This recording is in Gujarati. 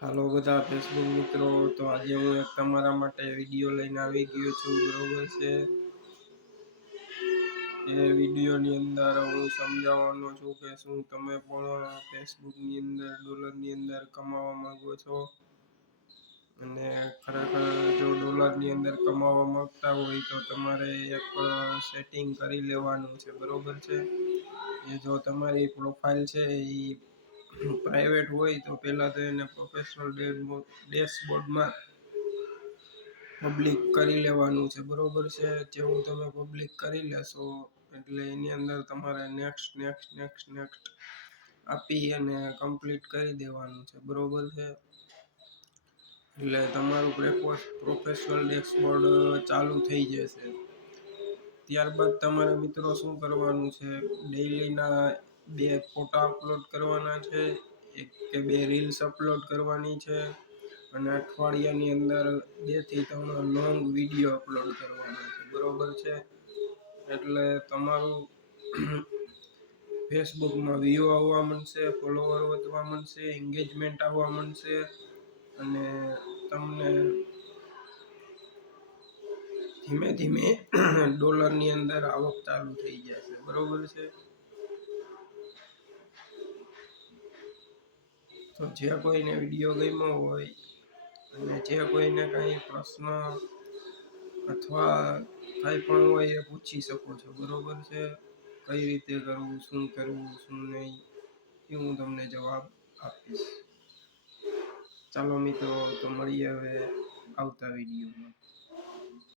હાલો બધા ફેસબુક મિત્રો, તો આજે હું એક તમારા માટે વિડીયો લઈને આવી ગયો છું, બરોબર છે। એ વિડીયોની અંદર હું સમજાવવાનો છું કે શું તમે પણ ફેસબુકની અંદર ડોલરની અંદર કમાવા માંગો છો અને ખરેખર જો ડોલરની અંદર કમાવા માંગતા હોય તો તમારે એક સેટિંગ કરી લેવાનું છે, બરોબર છે। એ જો તમારી પ્રોફાઇલ છે એ પ્રાઇવેટ હોય તો પહેલાં તો એને પ્રોફેશનલ ડેશબોર્ડમાં પબ્લિક કરી લેવાનું છે, બરોબર છે। જેવું તમે પબ્લિક કરી લેશો એટલે એની અંદર તમારે નેક્સ્ટ આપી અને કમ્પ્લીટ કરી દેવાનું છે, બરોબર છે। એટલે તમારું પ્રોફેશનલ ડેશબોર્ડ ચાલુ થઈ જશે। ત્યારબાદ તમારે મિત્રો શું કરવાનું છે, ડેઈલીના 2 ફોટા અપલોડ કરવાના છે, 1 કે 2 રીલ્સ અપલોડ કરવાની છે અને અઠવાડિયાની અંદર 2 થી 3 લોંગ વિડીયો અપલોડ કરવાના છે, બરોબર છે। એટલે તમારું ફેસબુકમાં વ્યૂ આવવા માંડશે, ફોલોવર વધવા માંડશે, એન્ગેજમેન્ટ આવવા માંડશે અને તમને ધીમે ધીમે ડોલરની અંદર આવક ચાલુ થઈ જશે, બરોબર છે। તો જે કોઈને વિડીયો ગમ્યો હોય અને જે કોઈને કંઈ પ્રશ્ન અથવા કંઈ પણ હોય એ પૂછી શકો છો, બરોબર છે। કઈ રીતે કરવું, શું નહીં એ હું તમને જવાબ આપીશ। ચાલો મિત્રો, તો મળીએ હવે આવતા વિડીયોમાં।